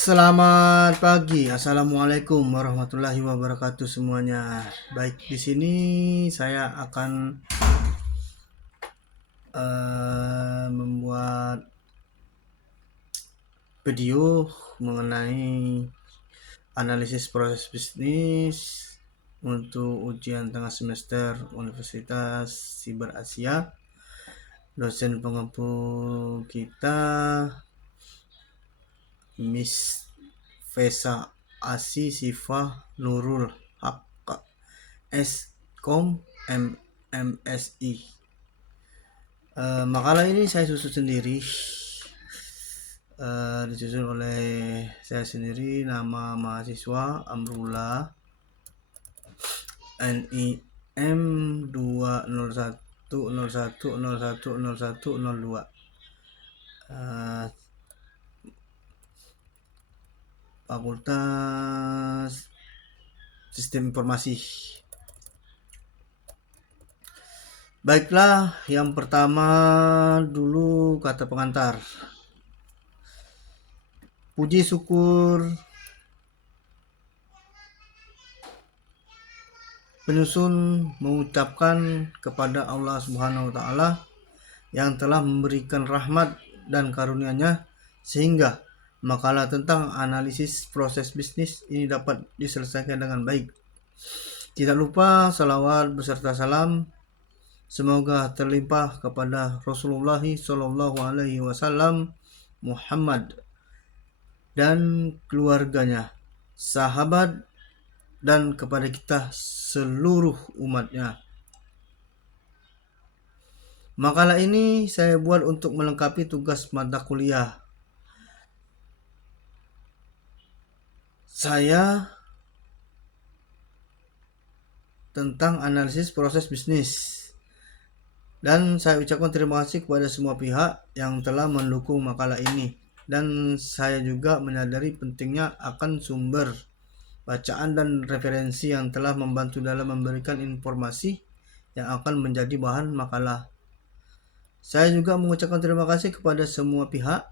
Selamat pagi, assalamualaikum warahmatullahi wabarakatuh semuanya. Baik, di sini saya akan membuat video mengenai analisis proses bisnis untuk ujian tengah semester Universitas Siber Asia. Dosen pengampu kita Miss Fesa Asi Sifa Nurul Haq Skom MSI. Makalah ini saya susun sendiri, disusun oleh saya sendiri. Nama mahasiswa Amrullah NIM 20101010102. Fakultas Sistem Informasi. Baiklah, yang pertama dulu kata pengantar. Puji syukur penyusun mengucapkan kepada Allah Subhanahu wa taala yang telah memberikan rahmat dan karunia-Nya sehingga makalah tentang analisis proses bisnis ini dapat diselesaikan dengan baik. Tidak lupa salawat beserta salam semoga terlimpah kepada Rasulullah Shallallahu Alaihi Wasallam Muhammad dan keluarganya, sahabat, dan kepada kita seluruh umatnya. Makalah ini saya buat untuk melengkapi tugas mata kuliah saya tentang analisis proses bisnis. Dan saya ucapkan terima kasih kepada semua pihak yang telah mendukung makalah ini. Dan saya juga menyadari pentingnya akan sumber bacaan dan referensi yang telah membantu dalam memberikan informasi yang akan menjadi bahan makalah. Saya juga mengucapkan terima kasih kepada semua pihak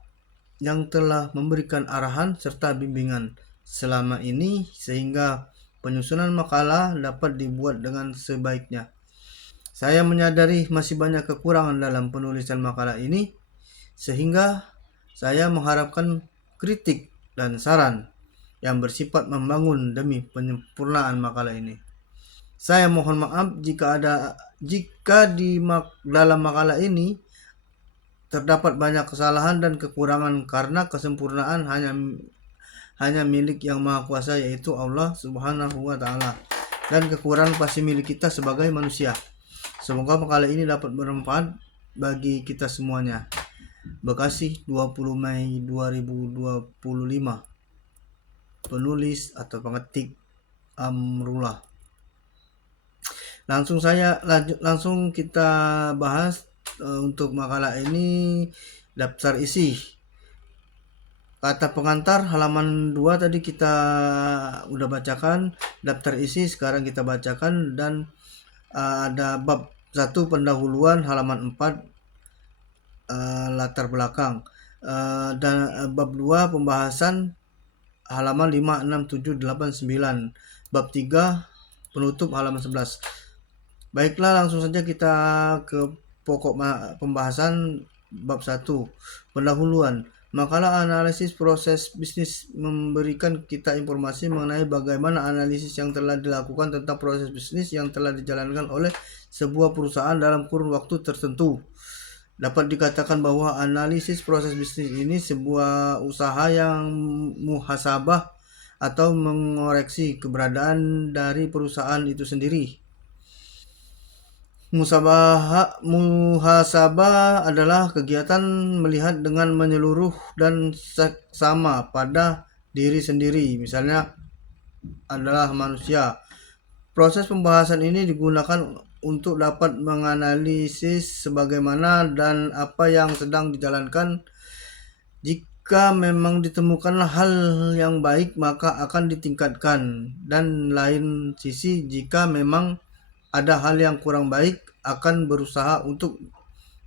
yang telah memberikan arahan serta bimbingan selama ini sehingga penyusunan makalah dapat dibuat dengan sebaiknya. Saya menyadari masih banyak kekurangan dalam penulisan makalah ini sehingga saya mengharapkan kritik dan saran yang bersifat membangun demi penyempurnaan makalah ini. Saya mohon maaf jika di dalam makalah ini terdapat banyak kesalahan dan kekurangan karena kesempurnaan hanya milik Yang Maha Kuasa, yaitu Allah Subhanahu wa taala, dan kekurangan pasti milik kita sebagai manusia. Semoga makalah ini dapat bermanfaat bagi kita semuanya. Bekasi, 20 Mei 2025. Penulis atau pengetik Amrullah. Langsung kita bahas untuk makalah ini daftar isi. Kata pengantar halaman 2 tadi kita udah bacakan. Daftar isi sekarang kita bacakan. Dan ada bab 1 pendahuluan halaman 4 latar belakang. Dan bab 2 pembahasan halaman 5, 6, 7, 8, 9. Bab 3 penutup halaman 11. Baiklah, langsung saja kita ke pokok pembahasan bab 1. Pendahuluan. Makalah analisis proses bisnis memberikan kita informasi mengenai bagaimana analisis yang telah dilakukan tentang proses bisnis yang telah dijalankan oleh sebuah perusahaan dalam kurun waktu tertentu. Dapat dikatakan bahwa analisis proses bisnis ini sebuah usaha yang muhasabah atau mengoreksi keberadaan dari perusahaan itu sendiri. Muhasabah adalah kegiatan melihat dengan menyeluruh dan sama pada diri sendiri, misalnya adalah manusia. Proses pembahasan ini digunakan untuk dapat menganalisis sebagaimana dan apa yang sedang dijalankan. Jika memang ditemukanlah hal yang baik, maka akan ditingkatkan. Dan lain sisi, jika memang ada hal yang kurang baik, akan berusaha untuk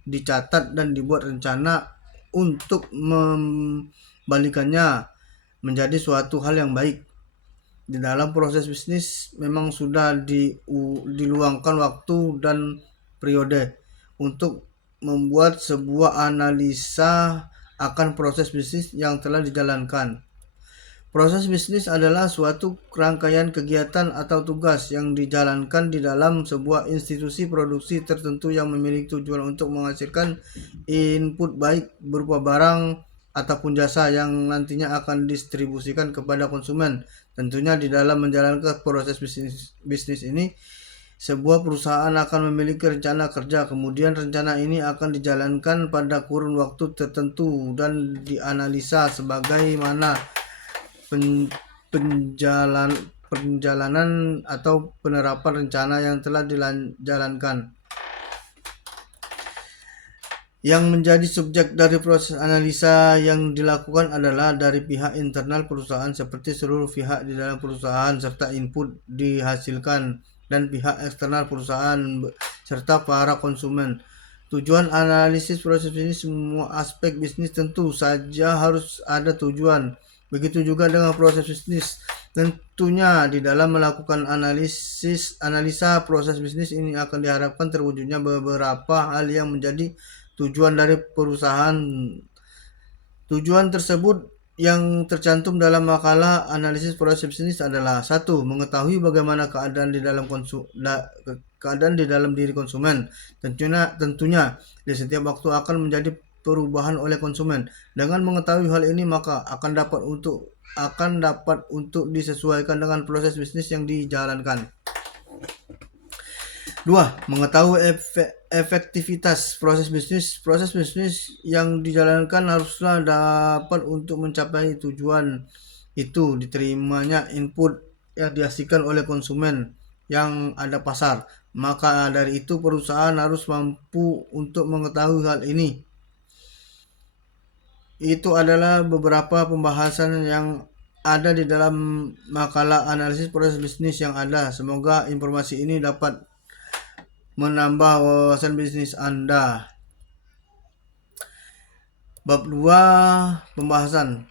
dicatat dan dibuat rencana untuk membalikannya. menjadi suatu hal yang baik. Di dalam proses bisnis memang sudah diluangkan waktu dan periode untuk membuat sebuah analisa akan proses bisnis yang telah dijalankan. Proses bisnis adalah suatu rangkaian kegiatan atau tugas yang dijalankan di dalam sebuah institusi produksi tertentu yang memiliki tujuan untuk menghasilkan input baik berupa barang ataupun jasa yang nantinya akan didistribusikan kepada konsumen. Tentunya di dalam menjalankan proses bisnis ini, sebuah perusahaan akan memiliki rencana kerja, kemudian rencana ini akan dijalankan pada kurun waktu tertentu dan dianalisa sebagaimana perjalanan atau penerapan rencana yang telah dijalankan. Yang menjadi subjek dari proses analisa yang dilakukan adalah dari pihak internal perusahaan seperti seluruh pihak di dalam perusahaan serta input dihasilkan, dan pihak eksternal perusahaan serta para konsumen. Tujuan analisis proses bisnis, semua aspek bisnis tentu saja harus ada tujuan. Begitu juga dengan proses bisnis. Tentunya di dalam melakukan analisa proses bisnis ini akan diharapkan terwujudnya beberapa hal yang menjadi tujuan dari perusahaan. Tujuan tersebut yang tercantum dalam makalah analisis proses bisnis adalah: 1. Mengetahui bagaimana keadaan di dalam diri konsumen. Tentunya di setiap waktu akan menjadi perubahan oleh konsumen. Dengan mengetahui hal ini, maka akan dapat untuk disesuaikan dengan proses bisnis yang dijalankan. 2. Mengetahui efektivitas proses bisnis. Proses bisnis yang dijalankan haruslah dapat untuk mencapai tujuan itu diterimanya input yang dihasilkan oleh konsumen yang ada pasar. Maka dari itu perusahaan harus mampu untuk mengetahui hal ini. Itu adalah beberapa pembahasan yang ada di dalam makalah analisis proses bisnis yang ada. Semoga informasi ini dapat menambah wawasan bisnis Anda. Bab 2, pembahasan.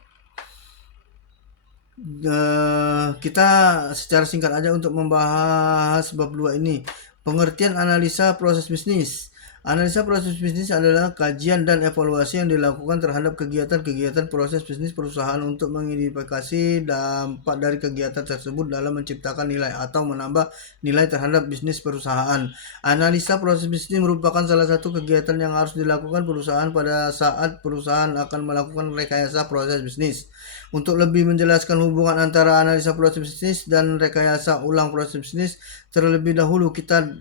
Kita secara singkat aja untuk membahas bab 2 ini. Pengertian analisa proses bisnis. Analisa proses bisnis adalah kajian dan evaluasi yang dilakukan terhadap kegiatan-kegiatan proses bisnis perusahaan untuk mengidentifikasi dampak dari kegiatan tersebut dalam menciptakan nilai atau menambah nilai terhadap bisnis perusahaan. Analisa proses bisnis merupakan salah satu kegiatan yang harus dilakukan perusahaan pada saat perusahaan akan melakukan rekayasa proses bisnis. Untuk lebih menjelaskan hubungan antara analisa proses bisnis dan rekayasa ulang proses bisnis, terlebih dahulu kita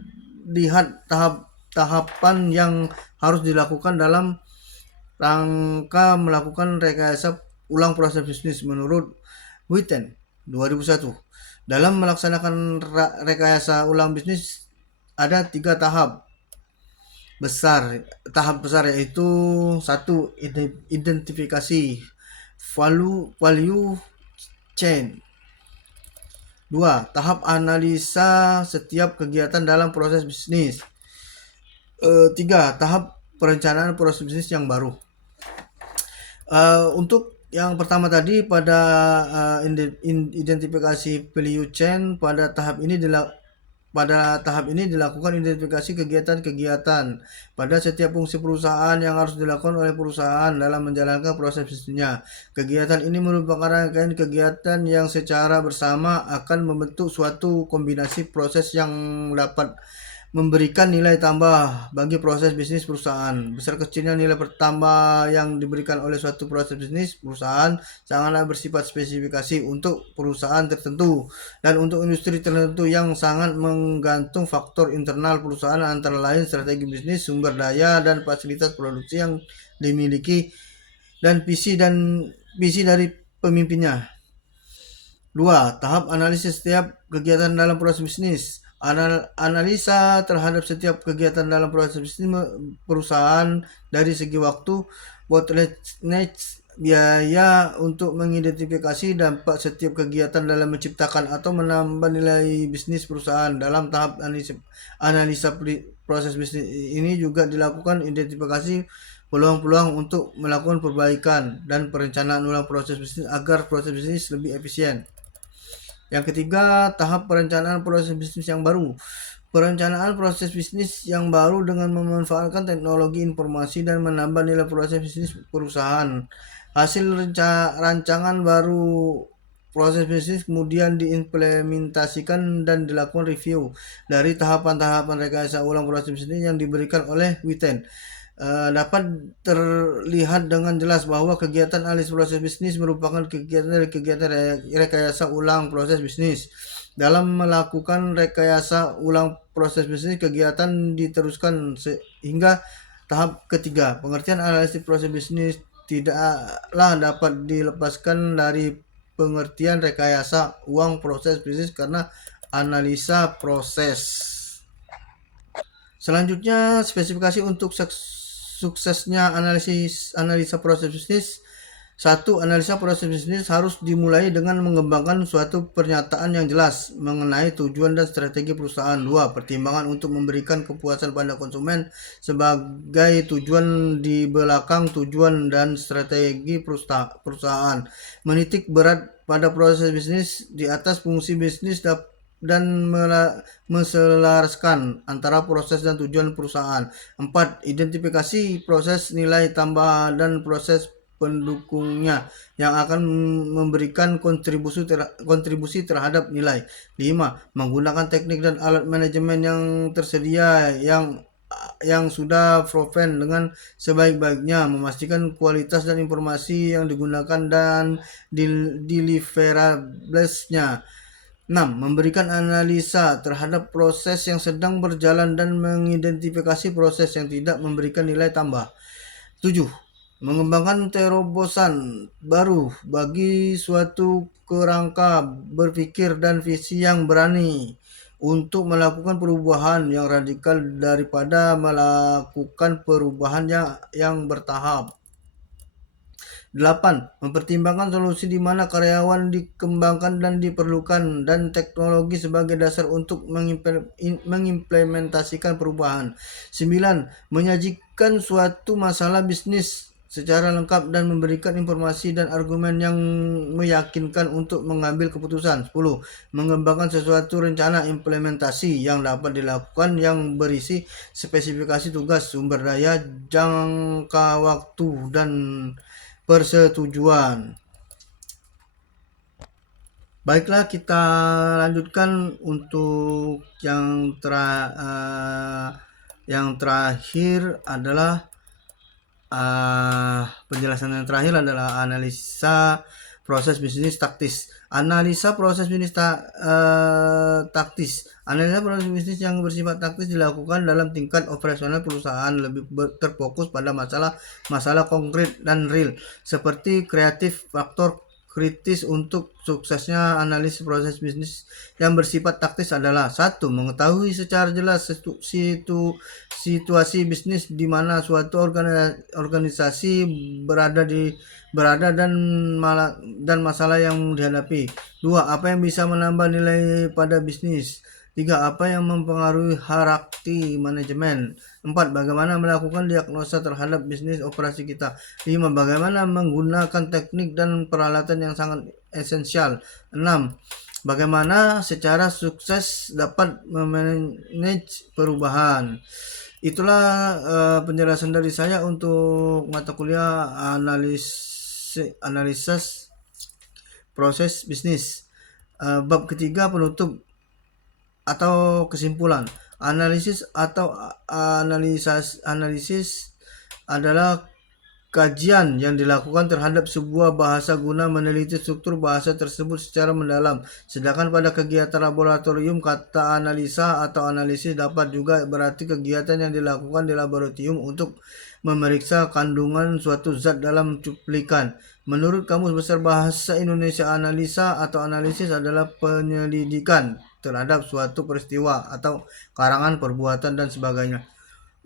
lihat tahapan yang harus dilakukan dalam rangka melakukan rekayasa ulang proses bisnis menurut Witten 2001. Dalam melaksanakan rekayasa ulang bisnis ada 3 tahap besar. Tahap besar yaitu: 1. Identifikasi value chain. 2. Tahap analisa setiap kegiatan dalam proses bisnis. 3. Tahap perencanaan proses bisnis yang baru. Untuk yang pertama tadi, pada identifikasi value chain, pada tahap ini dilakukan identifikasi kegiatan-kegiatan pada setiap fungsi perusahaan yang harus dilakukan oleh perusahaan dalam menjalankan proses bisnisnya. Kegiatan ini merupakan rangkaian kegiatan yang secara bersama akan membentuk suatu kombinasi proses yang dapat memberikan nilai tambah bagi proses bisnis perusahaan. Besar kecilnya nilai tambah yang diberikan oleh suatu proses bisnis perusahaan sangatlah bersifat spesifikasi untuk perusahaan tertentu dan untuk industri tertentu yang sangat menggantung faktor internal perusahaan, antara lain strategi bisnis, sumber daya, dan fasilitas produksi yang dimiliki, dan visi dari pemimpinnya. 2. Tahap analisis setiap kegiatan dalam proses bisnis. Analisa terhadap setiap kegiatan dalam proses bisnis perusahaan dari segi waktu, bottleneck, biaya untuk mengidentifikasi dampak setiap kegiatan dalam menciptakan atau menambah nilai bisnis perusahaan. Dalam tahap analisa proses bisnis ini juga dilakukan identifikasi peluang-peluang untuk melakukan perbaikan dan perencanaan ulang proses bisnis agar proses bisnis lebih efisien. Yang ketiga, tahap perencanaan proses bisnis yang baru. Perencanaan proses bisnis yang baru dengan memanfaatkan teknologi informasi dan menambah nilai proses bisnis perusahaan. Hasil rancangan baru proses bisnis kemudian diimplementasikan dan dilakukan review dari tahapan-tahapan rekayasa ulang proses bisnis yang diberikan oleh Witten. Dapat terlihat dengan jelas bahwa kegiatan analis proses bisnis merupakan kegiatan rekayasa ulang proses bisnis. Dalam melakukan rekayasa ulang proses bisnis, kegiatan diteruskan sehingga tahap ketiga. Pengertian analisis proses bisnis tidaklah dapat dilepaskan dari pengertian rekayasa ulang proses bisnis karena analisa proses. Selanjutnya, spesifikasi untuk suksesnya analisa proses bisnis. 1. Analisa proses bisnis harus dimulai dengan mengembangkan suatu pernyataan yang jelas mengenai tujuan dan strategi perusahaan. 2. Pertimbangan untuk memberikan kepuasan pada konsumen sebagai tujuan di belakang tujuan dan strategi perusahaan. Menitik berat pada proses bisnis di atas fungsi bisnis dan menselaraskan antara proses dan tujuan perusahaan. 4. Identifikasi proses nilai tambah dan proses pendukungnya yang akan memberikan kontribusi terhadap nilai. 5. Menggunakan teknik dan alat manajemen yang tersedia yang sudah proven dengan sebaik-baiknya, memastikan kualitas dan informasi yang digunakan dan deliverablesnya. 6. Memberikan analisa terhadap proses yang sedang berjalan dan mengidentifikasi proses yang tidak memberikan nilai tambah. 7. Mengembangkan terobosan baru bagi suatu kerangka berpikir dan visi yang berani untuk melakukan perubahan yang radikal daripada melakukan perubahan yang bertahap. 8. Mempertimbangkan solusi di mana karyawan dikembangkan dan diperlukan dan teknologi sebagai dasar untuk mengimplementasikan perubahan. 9. Menyajikan suatu masalah bisnis secara lengkap dan memberikan informasi dan argumen yang meyakinkan untuk mengambil keputusan. 10. Mengembangkan sesuatu rencana implementasi yang dapat dilakukan yang berisi spesifikasi tugas, sumber daya, jangka waktu, dan persetujuan. Baiklah, kita lanjutkan untuk yang terakhir adalah penjelasan yang terakhir adalah analisa proses bisnis taktis. Analisa proses bisnis taktis. Analisa proses bisnis yang bersifat taktis dilakukan dalam tingkat operasional perusahaan, lebih terfokus pada masalah konkret dan real, seperti kreatif faktor kritis untuk suksesnya analisis proses bisnis yang bersifat taktis adalah: 1. Mengetahui secara jelas situasi bisnis di mana suatu organisasi berada dan masalah yang dihadapi. 2. Apa yang bisa menambah nilai pada bisnis. 3. Apa yang mempengaruhi hierarki manajemen. 4. Bagaimana melakukan diagnosa terhadap bisnis operasi kita. 5. Bagaimana menggunakan teknik dan peralatan yang sangat esensial. 6. Bagaimana secara sukses dapat memanage perubahan. Itulah penjelasan dari saya untuk mata kuliah analisis proses bisnis. Bab ketiga, penutup atau kesimpulan. Analisis adalah kajian yang dilakukan terhadap sebuah bahasa guna meneliti struktur bahasa tersebut secara mendalam. Sedangkan pada kegiatan laboratorium, kata analisa atau analisis dapat juga berarti kegiatan yang dilakukan di laboratorium untuk memeriksa kandungan suatu zat dalam cuplikan. Menurut Kamus Besar Bahasa Indonesia, analisa atau analisis adalah penyelidikan terhadap suatu peristiwa atau karangan perbuatan dan sebagainya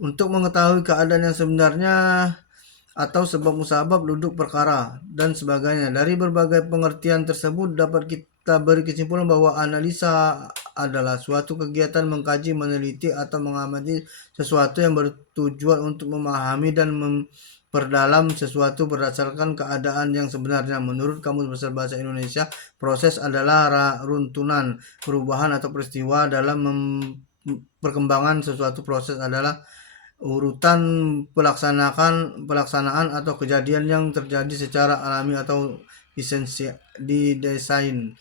untuk mengetahui keadaan yang sebenarnya atau sebab musabab duduk perkara dan sebagainya. Dari berbagai pengertian tersebut dapat kita beri kesimpulan bahwa analisa adalah suatu kegiatan mengkaji, meneliti, atau mengamati sesuatu yang bertujuan untuk memahami dan memperdalam sesuatu berdasarkan keadaan yang sebenarnya. Menurut Kamus Besar Bahasa Indonesia, proses adalah runtunan, perubahan, atau peristiwa dalam perkembangan sesuatu. Proses adalah urutan pelaksanaan atau kejadian yang terjadi secara alami atau didesain.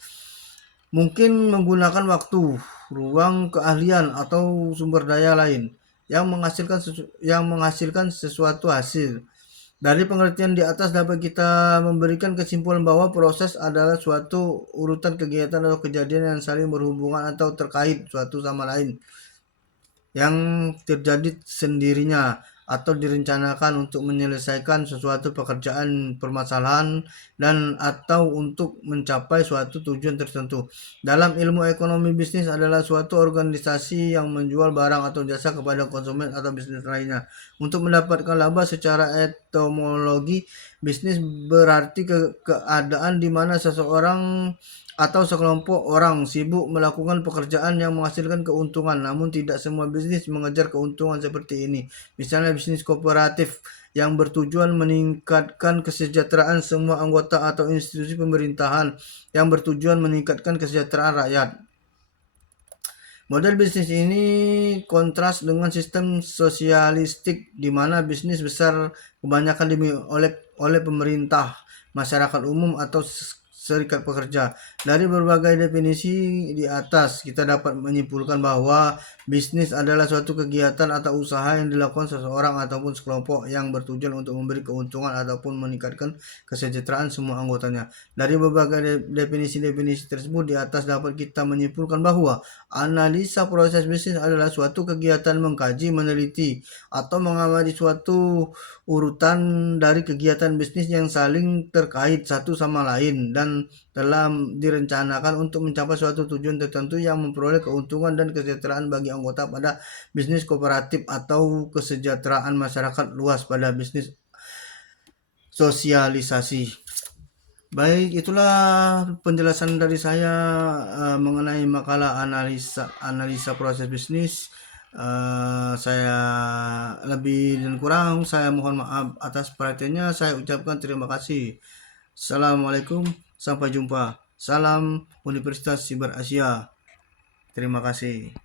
Mungkin menggunakan waktu, ruang, keahlian, atau sumber daya lain yang menghasilkan sesuatu hasil. Dari pengertian di atas dapat kita memberikan kesimpulan bahwa proses adalah suatu urutan kegiatan atau kejadian yang saling berhubungan atau terkait suatu sama lain, yang terjadi sendirinya atau direncanakan untuk menyelesaikan sesuatu pekerjaan, permasalahan, dan atau untuk mencapai suatu tujuan tertentu. Dalam ilmu ekonomi, bisnis adalah suatu organisasi yang menjual barang atau jasa kepada konsumen atau bisnis lainnya untuk mendapatkan laba. Secara etimologi, bisnis berarti keadaan di mana seseorang atau sekelompok orang sibuk melakukan pekerjaan yang menghasilkan keuntungan. Namun tidak semua bisnis mengejar keuntungan seperti ini. Misalnya bisnis kooperatif yang bertujuan meningkatkan kesejahteraan semua anggota, atau institusi pemerintahan yang bertujuan meningkatkan kesejahteraan rakyat. Model bisnis ini kontras dengan sistem sosialistik di mana bisnis besar kebanyakan dimiliki oleh pemerintah, masyarakat umum, atau serikat pekerja. Dari berbagai definisi di atas, kita dapat menyimpulkan bahwa bisnis adalah suatu kegiatan atau usaha yang dilakukan seseorang ataupun sekelompok yang bertujuan untuk memberi keuntungan ataupun meningkatkan kesejahteraan semua anggotanya. Dari berbagai definisi-definisi tersebut di atas dapat kita menyimpulkan bahwa analisa proses bisnis adalah suatu kegiatan mengkaji, meneliti, atau mengamati suatu urutan dari kegiatan bisnis yang saling terkait satu sama lain dan telah direncanakan untuk mencapai suatu tujuan tertentu yang memperoleh keuntungan dan kesejahteraan bagi anggota pada bisnis kooperatif, atau kesejahteraan masyarakat luas pada bisnis sosialisasi. Baik, itulah penjelasan dari saya mengenai makalah analisa proses bisnis. Saya lebih dan kurang saya mohon maaf atas perhatiannya. Saya ucapkan terima kasih. Assalamualaikum, sampai jumpa. Salam Universitas Siber Asia. Terima kasih.